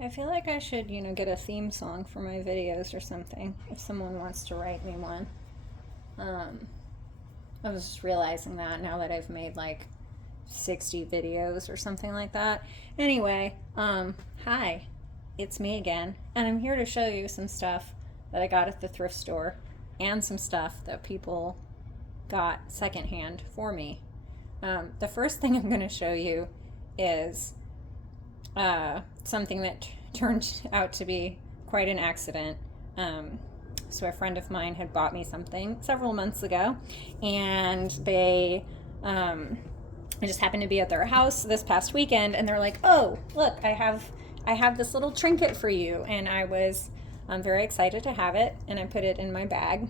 I feel like I should, get a theme song for my videos or something if someone wants to write me one. Um, I was just realizing that now that I've made like 60 videos or something like that. Anyway, hi, it's me again, and I'm here to show you some stuff that I got at the thrift store and some stuff that people got secondhand for me. The first thing I'm going to show you is something that turned out to be quite an accident. So a friend of mine had bought me something several months ago, and I just happened to be at their house this past weekend, and they're like, "Oh, look, I have this little trinket for you," and I'm very excited to have it, and I put it in my bag.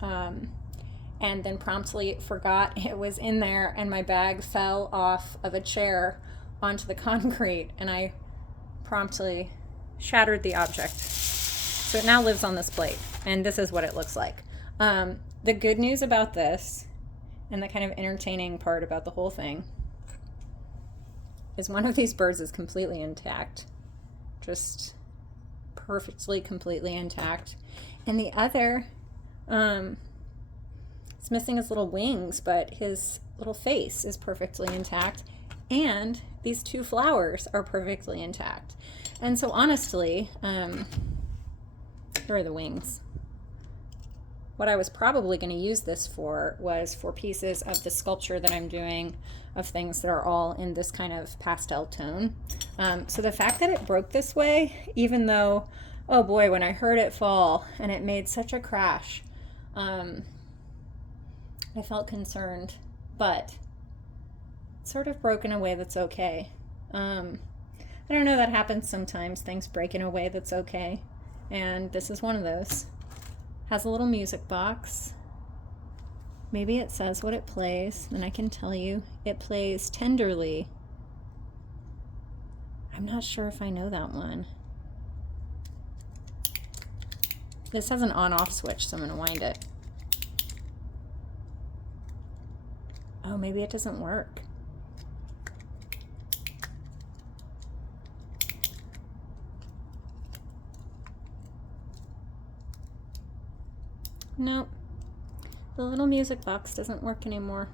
And then promptly forgot it was in there, and my bag fell off of a chair onto the concrete, and I promptly shattered the object. So it now lives on this plate, and this is what it looks like. The good news about this, and the kind of entertaining part about the whole thing, is one of these birds is completely intact. Just perfectly, completely intact. And the other, it's missing his little wings, but his little face is perfectly intact. And these two flowers are perfectly intact. And so honestly, here are the wings. What I was probably going to use this for was for pieces of the sculpture that I'm doing of things that are all in this kind of pastel tone. So the fact that it broke this way, even though, oh boy, when I heard it fall and it made such a crash, I felt concerned, but it's sort of broke in a way that's okay. I don't know, that happens sometimes. Things break in a way that's okay. And this is one of those. Has a little music box. Maybe it says what it plays, and I can tell you it plays Tenderly. I'm not sure if I know that one. This has an on-off switch, so I'm going to wind it. Oh, maybe it doesn't work. Nope. The little music box doesn't work anymore.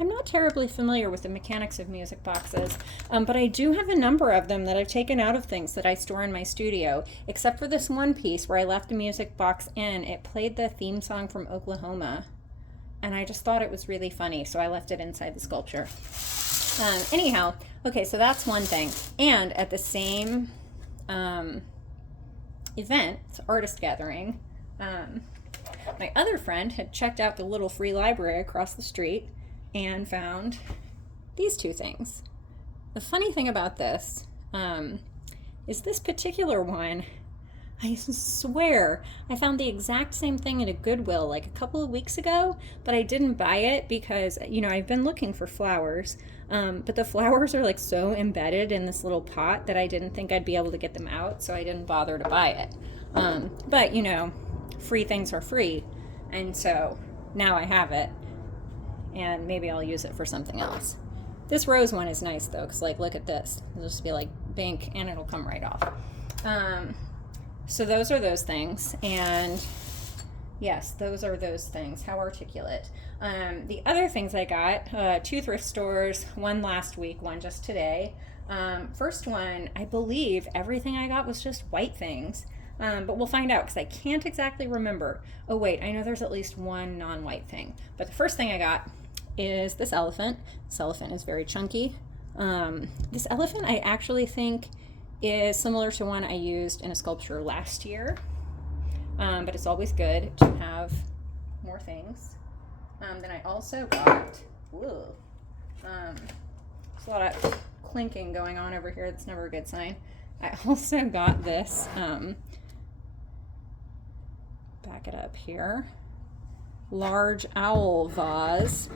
I'm not terribly familiar with the mechanics of music boxes, but I do have a number of them that I've taken out of things that I store in my studio, except for this one piece where I left the music box in. It played the theme song from Oklahoma, and I just thought it was really funny, so I left it inside the sculpture. Anyhow, okay, so that's one thing. And at the same event, artist gathering, my other friend had checked out the little free library across the street and found these two things. The funny thing about this is this particular one, I swear I found the exact same thing at a Goodwill like a couple of weeks ago, but I didn't buy it because, I've been looking for flowers, but the flowers are like so embedded in this little pot that I didn't think I'd be able to get them out, so I didn't bother to buy it. But, free things are free, and so now I have it, and maybe I'll use it for something else. This rose one is nice though, because look at this. It'll just be like bink, and it'll come right off. So those are those things, and yes, those are those things. How articulate. The other things I got, two thrift stores, one last week, one just today. First one, I believe everything I got was just white things. But we'll find out because I can't exactly remember. Oh wait, I know there's at least one non-white thing. But the first thing I got is this elephant. This elephant is very chunky. This elephant I actually think is similar to one I used in a sculpture last year. But it's always good to have more things. Then I also got, there's a lot of clinking going on over here. That's never a good sign. I also got this, back it up here, large owl vase.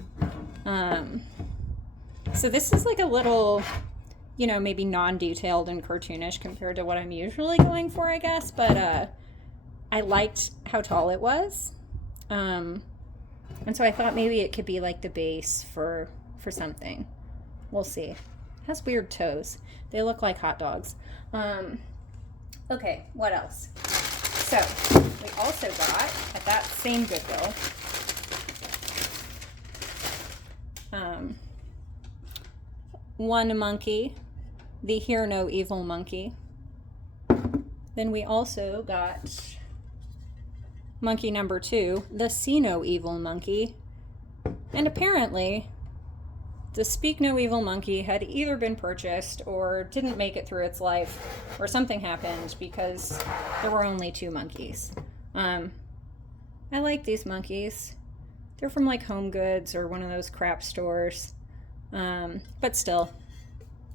So this is like a little, maybe non-detailed and cartoonish compared to what I'm usually going for, I guess, but I liked how tall it was. And so I thought maybe it could be like the base for something. We'll see. Has weird toes. They look like hot dogs. Okay, what else? So, we also got, at that same Goodwill, one monkey, the Hear No Evil monkey. Then we also got monkey number 2, the See No Evil monkey. And apparently, the Speak No Evil monkey had either been purchased or didn't make it through its life, or something happened because there were only 2 monkeys. I like these monkeys. They're from like Home Goods or one of those crap stores. But still,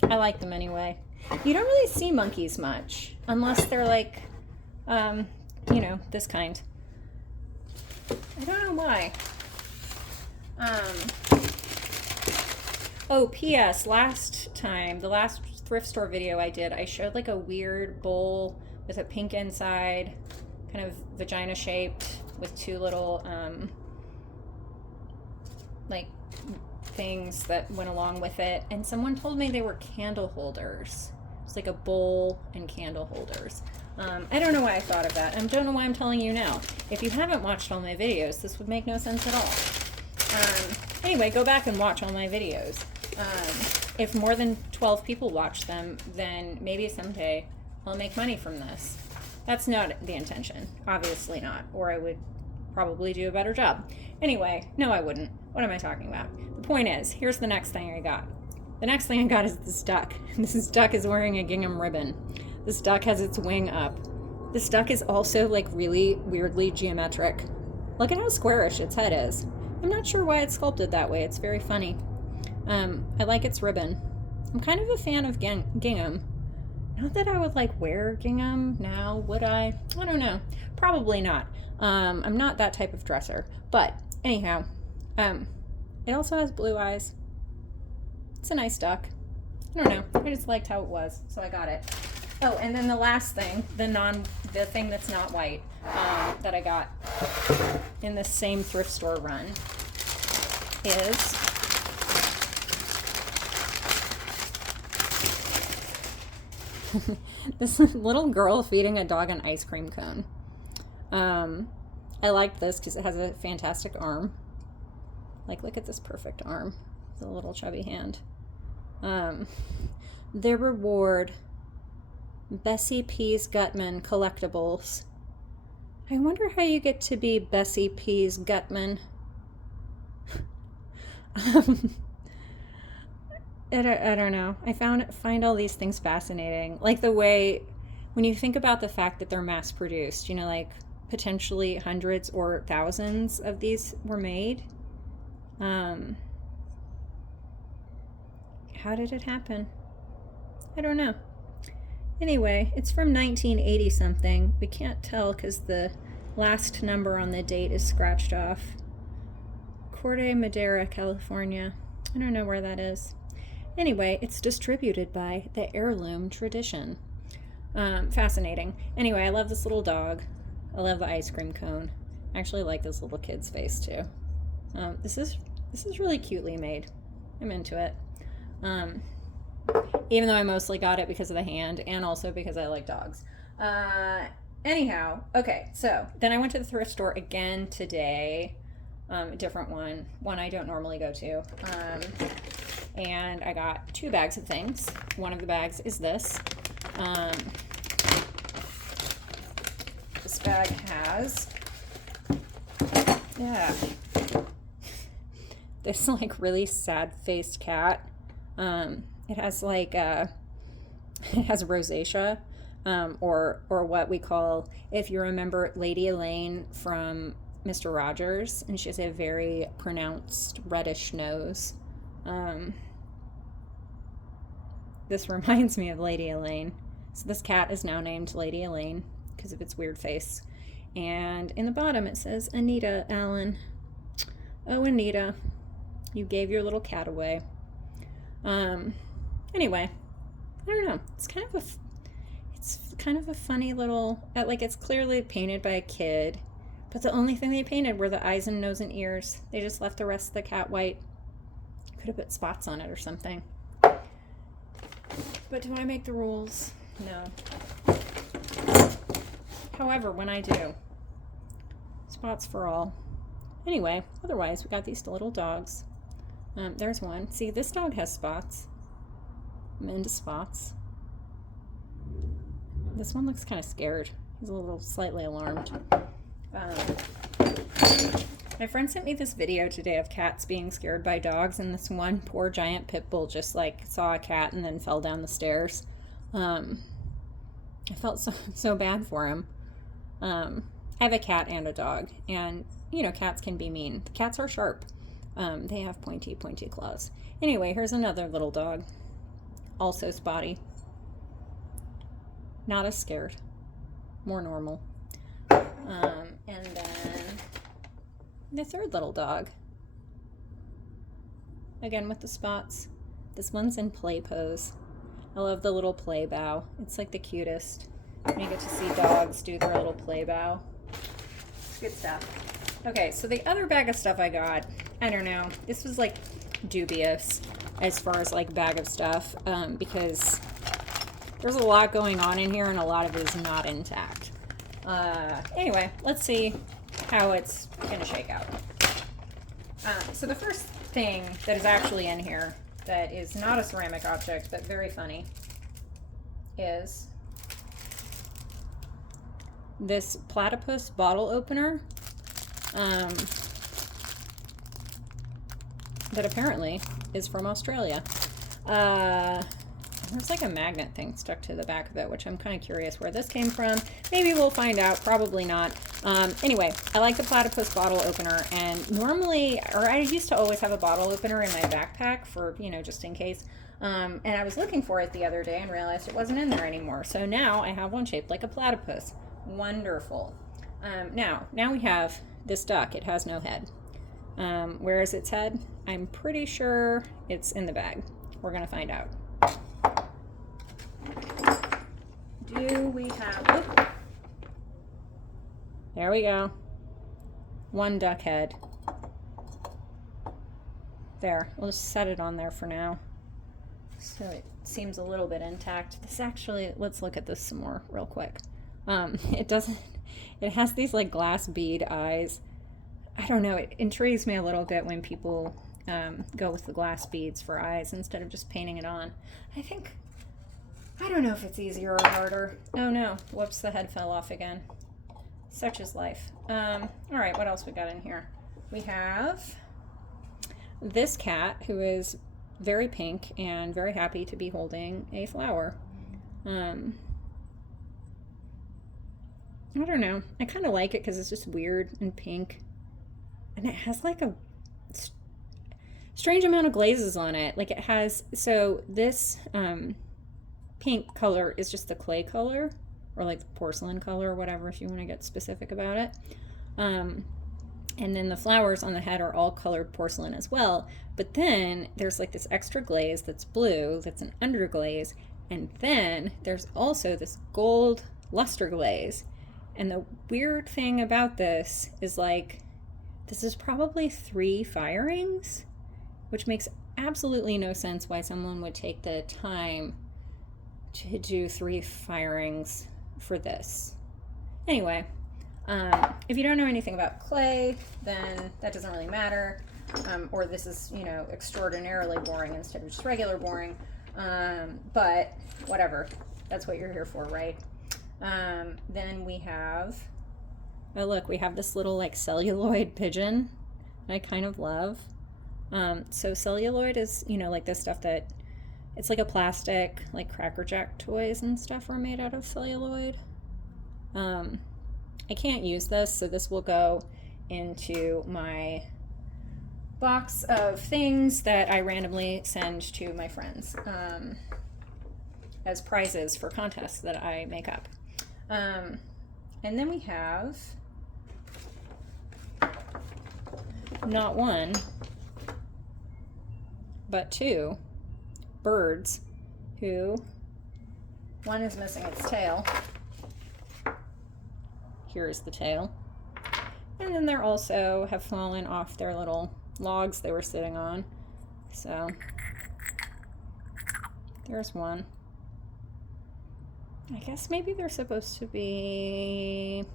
I like them anyway. You don't really see monkeys much unless they're like, you know, this kind. I don't know why. Oh, P.S. Last time, the last thrift store video I did, I showed like a weird bowl with a pink inside, kind of vagina shaped, with 2 little, like, things that went along with it. And someone told me they were candle holders. It's like a bowl and candle holders. I don't know why I thought of that. I don't know why I'm telling you now. If you haven't watched all my videos, this would make no sense at all. Anyway, go back and watch all my videos. If more than 12 people watch them, then maybe someday I'll make money from this. That's not the intention. Obviously not. Or I would probably do a better job. Anyway, no, I wouldn't. What am I talking about? The point is, here's the next thing I got. The next thing I got is this duck. This duck is wearing a gingham ribbon. This duck has its wing up. This duck is also like really weirdly geometric. Look at how squarish its head is. I'm not sure why it's sculpted that way. It's very funny. I like its ribbon. I'm kind of a fan of gingham. Not that I would like wear gingham now, would I? I don't know. Probably not. I'm not that type of dresser. But anyhow, it also has blue eyes. It's a nice duck. I don't know. I just liked how it was, so I got it. Oh, and then the last thing, the thing that's not white, that I got in the same thrift store run is this little girl feeding a dog an ice cream cone. I liked this because it has a fantastic arm. Like, look at this perfect arm. The little chubby hand. Their reward, Bessie P's Gutman collectibles. I wonder how you get to be Bessie P's Gutman. I don't know. I find all these things fascinating. Like the way, when you think about the fact that they're mass produced, you know, like potentially hundreds or thousands of these were made. How did it happen? I don't know. Anyway, it's from 1980 something. We can't tell because the last number on the date is scratched off. Corte Madera, California. I don't know where that is. Anyway, it's distributed by the Heirloom Tradition. Fascinating. Anyway, I love this little dog. I love the ice cream cone. I actually like this little kid's face too. This is really cutely made. I'm into it. Even though I mostly got it because of the hand and also because I like dogs. Anyhow, okay, so then I went to the thrift store again today. A different one I don't normally go to. And I got 2 bags of things. One of the bags is this. This bag has, this like really sad-faced cat. It has like it has rosacea, or what we call, if you remember Lady Elaine from Mr. Rogers, and she has a very pronounced reddish nose. This reminds me of Lady Elaine. So this cat is now named Lady Elaine because of its weird face. And in the bottom it says, Anita Allen. Oh, Anita, you gave your little cat away. Anyway, I don't know. It's kind of a funny little, like, it's clearly painted by a kid, but the only thing they painted were the eyes and nose and ears. They just left the rest of the cat white. Could have put spots on it or something. But do I make the rules? No. However, when I do, spots for all. Anyway, otherwise, we got these little dogs. There's one. See, this dog has spots. I'm into spots. This one looks kind of scared. He's a little slightly alarmed. My friend sent me this video today of cats being scared by dogs, and this one poor giant pit bull just like saw a cat and then fell down the stairs. I felt so bad for him. I have a cat and a dog, and you know, cats can be mean. Cats are sharp. They have pointy claws. Anyway, here's another little dog, also spotty. Not as scared, more normal. And then the third little dog, again with the spots. This one's in play pose. I love the little play bow. It's like the cutest. You get to see dogs do their little play bow. It's good stuff. Okay, so the other bag of stuff I got, I don't know. This was like dubious as far as like bag of stuff, because there's a lot going on in here and a lot of it is not intact. Anyway, let's see how it's gonna shake out. So the first thing that is actually in here that is not a ceramic object but very funny is this platypus bottle opener that apparently is from Australia. There's like a magnet thing stuck to the back of it, which I'm kind of curious where this came from. Maybe we'll find out, probably not. Anyway, I like the platypus bottle opener, and normally, or I used to always have a bottle opener in my backpack for, you know, just in case. And I was looking for it the other day and realized it wasn't in there anymore. So now I have one shaped like a platypus. Wonderful. Now we have this duck. It has no head. Where is its head? I'm pretty sure it's in the bag. We're gonna find out. Do we have... Oops. There we go. One duck head. There. We'll just set it on there for now. So it seems a little bit intact. This actually... Let's look at this some more real quick. It doesn't... It has these like glass bead eyes. I don't know. It intrigues me a little bit when people go with the glass beads for eyes instead of just painting it on. I don't know if it's easier or harder. Oh no, whoops, the head fell off again. Such is life. All right, what else we got in here? We have this cat who is very pink and very happy to be holding a flower. I don't know. I kind of like it because it's just weird and pink. And it has like a strange amount of glazes on it. Like it has, so this pink color is just the clay color, or like the porcelain color or whatever if you want to get specific about it. And then the flowers on the head are all colored porcelain as well. But then there's like this extra glaze that's blue, that's an underglaze. And then there's also this gold luster glaze. And the weird thing about this is like, this is probably 3 firings, which makes absolutely no sense why someone would take the time to do 3 firings for this. Anyway, if you don't know anything about clay, then that doesn't really matter. Or this is, you know, extraordinarily boring instead of just regular boring. But whatever, that's what you're here for, right? Then we have, oh look, we have this little like celluloid pigeon I kind of love. So celluloid is, you know, like this stuff that, it's like a plastic, like Cracker Jack toys and stuff are made out of celluloid. I can't use this, so this will go into my box of things that I randomly send to my friends as prizes for contests that I make up. And then we have not 1, but 2 birds who, one is missing its tail. Here's the tail. And then they're also have fallen off their little logs they were sitting on. So there's one. I guess maybe they're supposed to be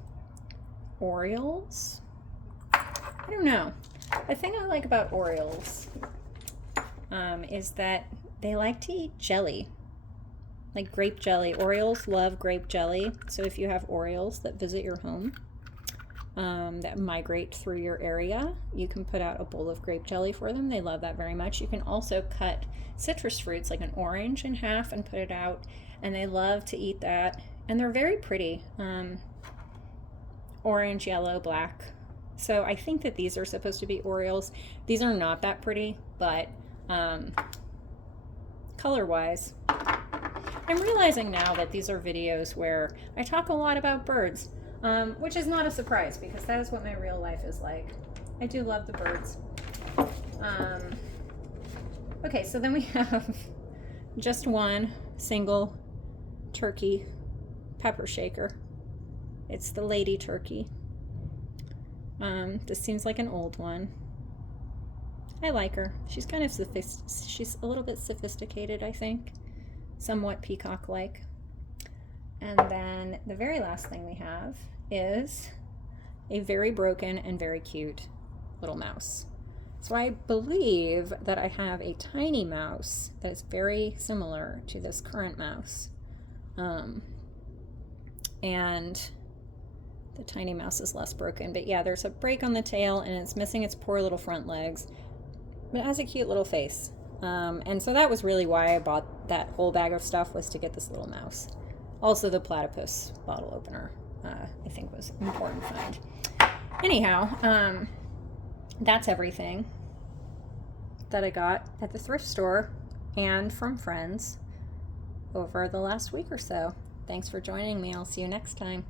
Orioles. I don't know. The thing I like about Orioles is that they like to eat jelly, like grape jelly. Orioles love grape jelly. So if you have Orioles that visit your home, that migrate through your area, you can put out a bowl of grape jelly for them. They love that very much. You can also cut citrus fruits like an orange in half and put it out, and they love to eat that. And they're very pretty. Orange, yellow, black. So I think that these are supposed to be Orioles. These are not that pretty, but color-wise, I'm realizing now that these are videos where I talk a lot about birds, which is not a surprise because that is what my real life is like. I do love the birds. Okay, so then we have just one single turkey pepper shaker. It's the lady turkey. This seems like an old one. I like her. She's kind of she's a little bit sophisticated, I think. Somewhat peacock-like. And then the very last thing we have is a very broken and very cute little mouse. So I believe that I have a tiny mouse that is very similar to this current mouse. And the tiny mouse is less broken. But yeah, there's a break on the tail and it's missing its poor little front legs. But it has a cute little face. And so that was really why I bought that whole bag of stuff, was to get this little mouse. Also the platypus bottle opener, I think was an important find. Anyhow, that's everything that I got at the thrift store and from friends over the last week or so. Thanks for joining me. I'll see you next time.